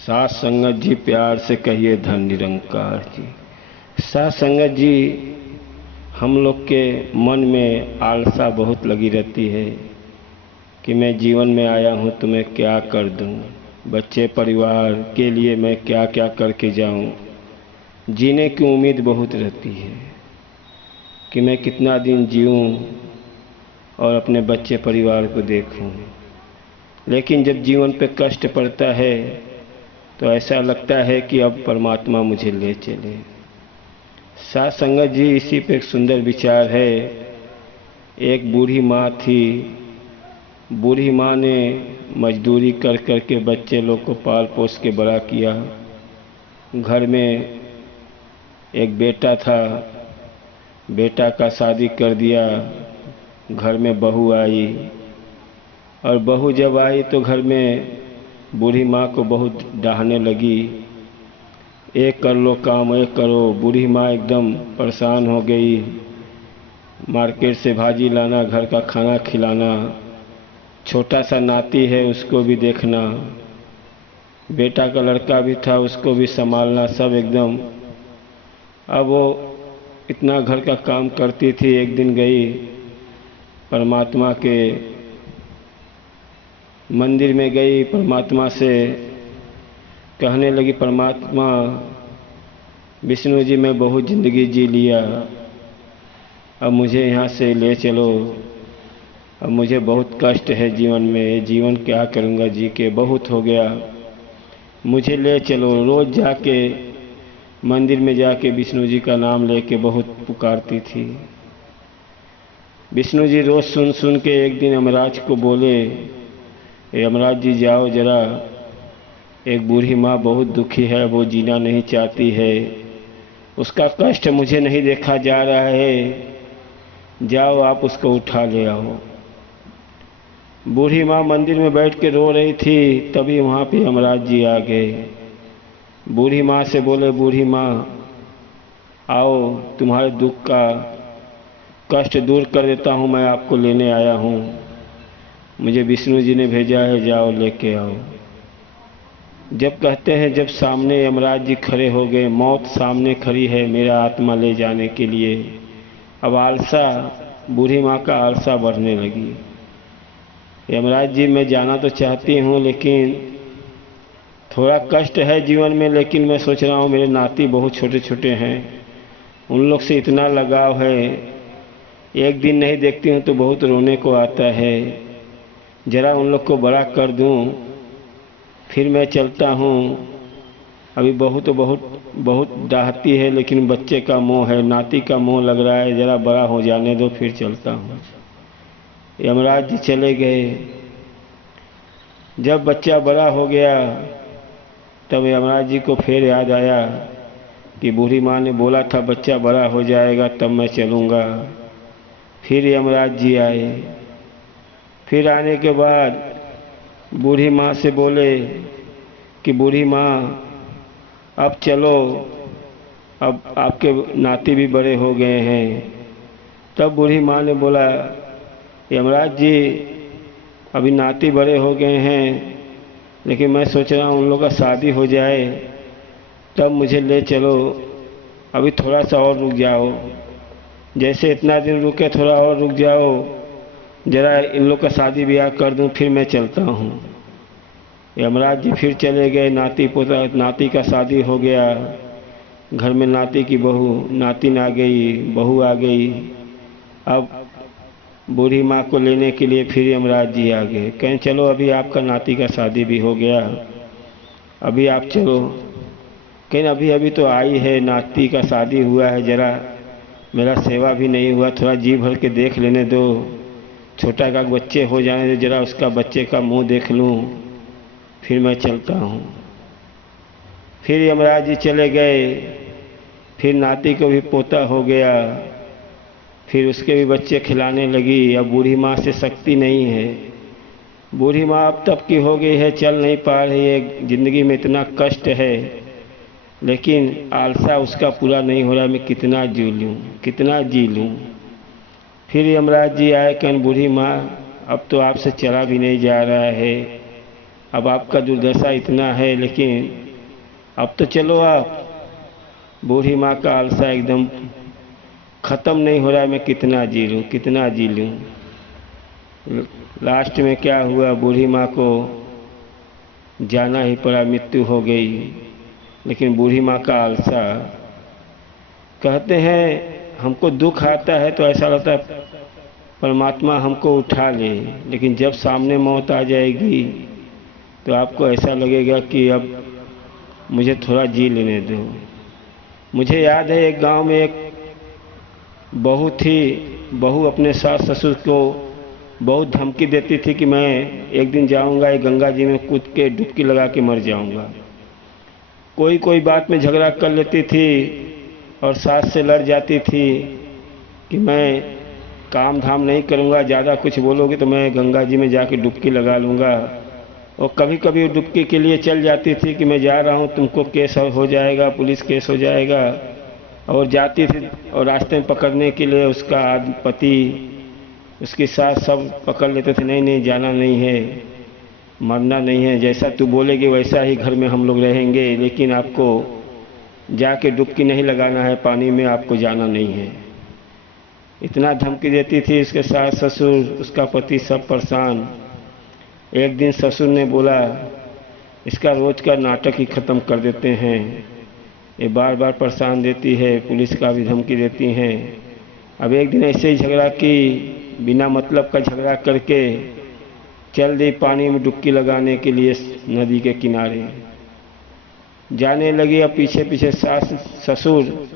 साथ संगत जी प्यार से कहिए धन निरंकार जी। साथ संगत जी, हम लोग के मन में आलसा बहुत लगी रहती है कि मैं जीवन में आया हूँ तो मैं क्या कर दूँ, बच्चे परिवार के लिए मैं क्या क्या करके जाऊँ। जीने की उम्मीद बहुत रहती है कि मैं कितना दिन जीऊँ और अपने बच्चे परिवार को देखूँ। लेकिन जब जीवन पे कष्ट पड़ता है तो ऐसा लगता है कि अब परमात्मा मुझे ले चले। साथ संगत जी, इसी पे एक सुंदर विचार है। एक बूढ़ी माँ थी। बूढ़ी माँ ने मजदूरी कर कर के बच्चे लोग को पाल पोस के बड़ा किया। घर में एक बेटा था, बेटा का शादी कर दिया। घर में बहू आई और बहू जब आई तो घर में बूढ़ी माँ को बहुत डांटने लगी। एक कर लो काम, एक करो। बूढ़ी माँ एकदम परेशान हो गई। मार्केट से भाजी लाना, घर का खाना खिलाना, छोटा सा नाती है उसको भी देखना, बेटा का लड़का भी था उसको भी संभालना, सब एकदम। अब वो इतना घर का काम करती थी। एक दिन गई परमात्मा के मंदिर में, गई परमात्मा से कहने लगी, परमात्मा विष्णु जी, मैं बहुत ज़िंदगी जी लिया, अब मुझे यहाँ से ले चलो। अब मुझे बहुत कष्ट है जीवन में, जीवन क्या करूँगा जी के, बहुत हो गया, मुझे ले चलो। रोज़ जाके मंदिर में जाके विष्णु जी का नाम लेके बहुत पुकारती थी। विष्णु जी रोज़ सुन सुन के एक दिन यमराज को बोले, यमराज जी जाओ जरा, एक बूढ़ी माँ बहुत दुखी है, वो जीना नहीं चाहती है, उसका कष्ट मुझे नहीं देखा जा रहा है, जाओ आप उसको उठा ले आओ। बूढ़ी माँ मंदिर में बैठ के रो रही थी, तभी वहाँ पे यमराज जी आ गए। बूढ़ी माँ से बोले, बूढ़ी माँ आओ, तुम्हारे दुख का कष्ट दूर कर देता हूँ, मैं आपको लेने आया हूँ, मुझे विष्णु जी ने भेजा है, जाओ लेके आओ। जब कहते हैं, जब सामने यमराज जी खड़े हो गए, मौत सामने खड़ी है मेरा आत्मा ले जाने के लिए। अब आलसा, बूढ़ी माँ का आलसा बढ़ने लगी। यमराज जी, मैं जाना तो चाहती हूँ, लेकिन थोड़ा कष्ट है जीवन में, लेकिन मैं सोच रहा हूँ मेरे नाती बहुत छोटे छोटे हैं, उन लोग से इतना लगाव है, एक दिन नहीं देखती हूँ तो बहुत रोने को आता है, ज़रा उन लोग को बड़ा कर दूँ फिर मैं चलता हूँ। अभी बहुत बहुत डाहती है, लेकिन बच्चे का मोह है, नाती का मोह लग रहा है, ज़रा बड़ा हो जाने दो फिर चलता हूँ। यमराज जी चले गए। जब बच्चा बड़ा हो गया तब यमराज जी को फिर याद आया कि बूढ़ी माँ ने बोला था बच्चा बड़ा हो जाएगा तब मैं चलूँगा। फिर यमराज जी आए। फिर आने के बाद बूढ़ी माँ से बोले कि बूढ़ी माँ अब चलो, अब आपके नाती भी बड़े हो गए हैं। तब बूढ़ी माँ ने बोला, यमराज जी अभी नाती बड़े हो गए हैं, लेकिन मैं सोच रहा हूँ उन लोगों का शादी हो जाए तब मुझे ले चलो, अभी थोड़ा सा और रुक जाओ, जैसे इतना दिन रुके थोड़ा और रुक जाओ, ज़रा इन लोग का शादी ब्याह कर दूँ फिर मैं चलता हूँ। यमराज जी फिर चले गए। नाती पोता, नाती का शादी हो गया, घर में नाती की बहू, नातिन आ गई, बहू आ गई। अब बूढ़ी माँ को लेने के लिए फिर यमराज जी आ गए, कहें चलो अभी आपका नाती का शादी भी हो गया, अभी आप चलो। कहें अभी अभी तो आई है, नाती का शादी हुआ है, ज़रा मेरा सेवा भी नहीं हुआ, थोड़ा जी भर के देख लेने दो, छोटा का बच्चे हो जाने दो, ज़रा उसका बच्चे का मुंह देख लूँ फिर मैं चलता हूँ। फिर यमराज जी चले गए। फिर नाती को भी पोता हो गया, फिर उसके भी बच्चे खिलाने लगी। अब बूढ़ी माँ से शक्ति नहीं है, बूढ़ी माँ अब तब की हो गई है, चल नहीं पा रही है, ज़िंदगी में इतना कष्ट है, लेकिन आलसा उसका पूरा नहीं हो रहा, मैं कितना जी लूँ, कितना जी लूँ। फिर यमराज जी आए, कहें बूढ़ी माँ अब तो आपसे चला भी नहीं जा रहा है, अब आपका दुर्दशा इतना है, लेकिन अब तो चलो आप। बूढ़ी माँ का आलसा एकदम ख़त्म नहीं हो रहा है, मैं कितना जी लूँ कितना जी लूँ। लास्ट में क्या हुआ, बूढ़ी माँ को जाना ही पड़ा, मृत्यु हो गई। लेकिन बूढ़ी माँ का आलसा, कहते हैं हमको दुख आता है तो ऐसा लगता है परमात्मा हमको उठा ले, लेकिन जब सामने मौत आ जाएगी तो आपको ऐसा लगेगा कि अब मुझे थोड़ा जी लेने दो। मुझे याद है एक गांव में एक बहू अपने सास ससुर को बहुत धमकी देती थी कि मैं एक दिन जाऊंगा एक गंगा जी में कूद के डुबकी लगा के मर जाऊंगा। कोई बात में झगड़ा कर लेती थी और सास से लड़ जाती थी कि मैं काम धाम नहीं करूंगा, ज़्यादा कुछ बोलोगे तो मैं गंगा जी में जाके डुबकी लगा लूँगा। और कभी कभी डुबकी के लिए चल जाती थी कि मैं जा रहा हूँ, तुमको केस हो जाएगा, पुलिस केस हो जाएगा। और जाती थी और रास्ते में पकड़ने के लिए उसका पति उसके साथ सब पकड़ लेते थे, नहीं जाना नहीं है, मरना नहीं है, जैसा तू बोलेगी वैसा ही घर में हम लोग रहेंगे, लेकिन आपको जाके डुबकी नहीं लगाना है, पानी में आपको जाना नहीं है। इतना धमकी देती थी उसके सास ससुर, उसका पति सब परेशान। एक दिन ससुर ने बोला इसका रोज का नाटक ही ख़त्म कर देते हैं, ये बार बार परेशान देती है, पुलिस का भी धमकी देती हैं। अब एक दिन ऐसे ही झगड़ा की, बिना मतलब का झगड़ा करके चल दी पानी में डुबकी लगाने के लिए नदी के किनारे। जाने लगी, अब पीछे पीछे सास ससुर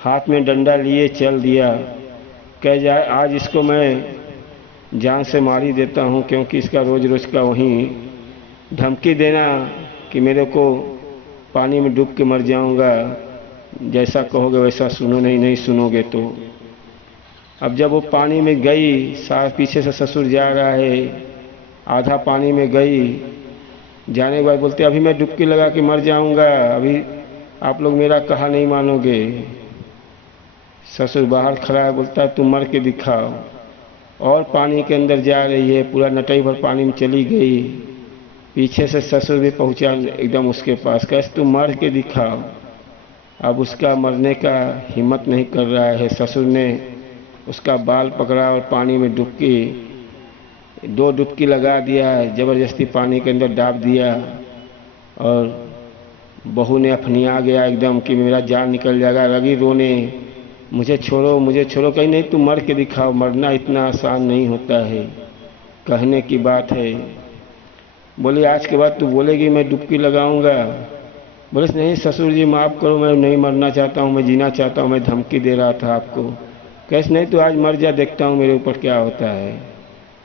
हाथ में डंडा लिए चल दिया। कह जाए आज इसको मैं जान से मार ही देता हूँ, क्योंकि इसका रोज रोज का वहीं धमकी देना कि मेरे को पानी में डूब के मर जाऊँगा, जैसा कहोगे वैसा सुनो, नहीं सुनोगे तो। अब जब वो पानी में गई, सास पीछे से ससुर जा रहा है, आधा पानी में गई, जाने के बाद बोलते अभी मैं डुबकी लगा के मर जाऊँगा, अभी आप लोग मेरा कहा नहीं मानोगे। ससुर बाहर खड़ा है, बोलता है तुम मर के दिखाओ। और पानी के अंदर जा रही है, पूरा नटाई भर पानी में चली गई। पीछे से ससुर भी पहुंचा एकदम उसके पास, कैसे तुम मर के दिखाओ। अब उसका मरने का हिम्मत नहीं कर रहा है। ससुर ने उसका बाल पकड़ा और पानी में दो डुबकी लगा दिया, ज़बरदस्ती पानी के अंदर डाल दिया। और बहू ने अफनिया गया एकदम कि मेरा जान निकल जाएगा, लगी रोने, मुझे छोड़ो। कहीं नहीं, तुम मर के दिखाओ, मरना इतना आसान नहीं होता है, कहने की बात है। बोली आज के बाद तू बोलेगी मैं डुबकी लगाऊंगा। बोले नहीं ससुर जी माफ़ करो, मैं नहीं मरना चाहता हूँ, मैं जीना चाहता हूँ, मैं धमकी दे रहा था आपको। कैसे नहीं, तू आज मर जा, देखता हूँ मेरे ऊपर क्या होता है।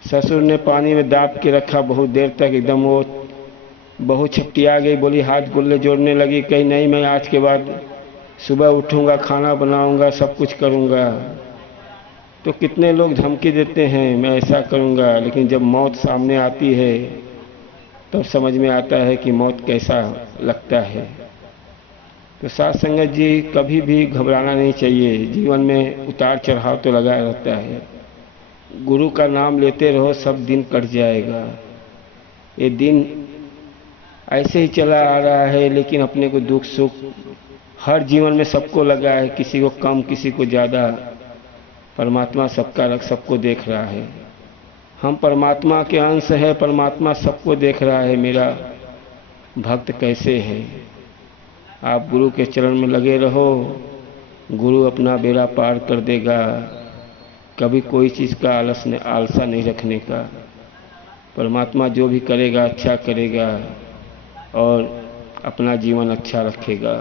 ससुर ने पानी में दाब के रखा बहुत देर तक, एकदम वो बहू छपटिया गई, बोली हाथ गुल्ले जोड़ने लगी, कहीं नहीं मैं आज के बाद सुबह उठूंगा, खाना बनाऊंगा, सब कुछ करूंगा। तो कितने लोग धमकी देते हैं मैं ऐसा करूंगा, लेकिन जब मौत सामने आती है तब समझ में आता है कि मौत कैसा लगता है। तो साथ संगत जी, कभी भी घबराना नहीं चाहिए। जीवन में उतार चढ़ाव तो लगा रहता है, गुरु का नाम लेते रहो, सब दिन कट जाएगा। ये दिन ऐसे ही चला आ रहा है, लेकिन अपने को दुख सुख हर जीवन में सबको लगा है, किसी को कम किसी को ज़्यादा। परमात्मा सबको देख रहा है, हम परमात्मा के अंश है, परमात्मा सबको देख रहा है मेरा भक्त कैसे है। आप गुरु के चरण में लगे रहो, गुरु अपना बेड़ा पार कर देगा। कभी कोई चीज़ का आलसा नहीं रखने का। परमात्मा जो भी करेगा अच्छा करेगा और अपना जीवन अच्छा रखेगा।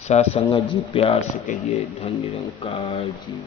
साथ संगत जी प्यार से कहिए धन्य निरंकार जी।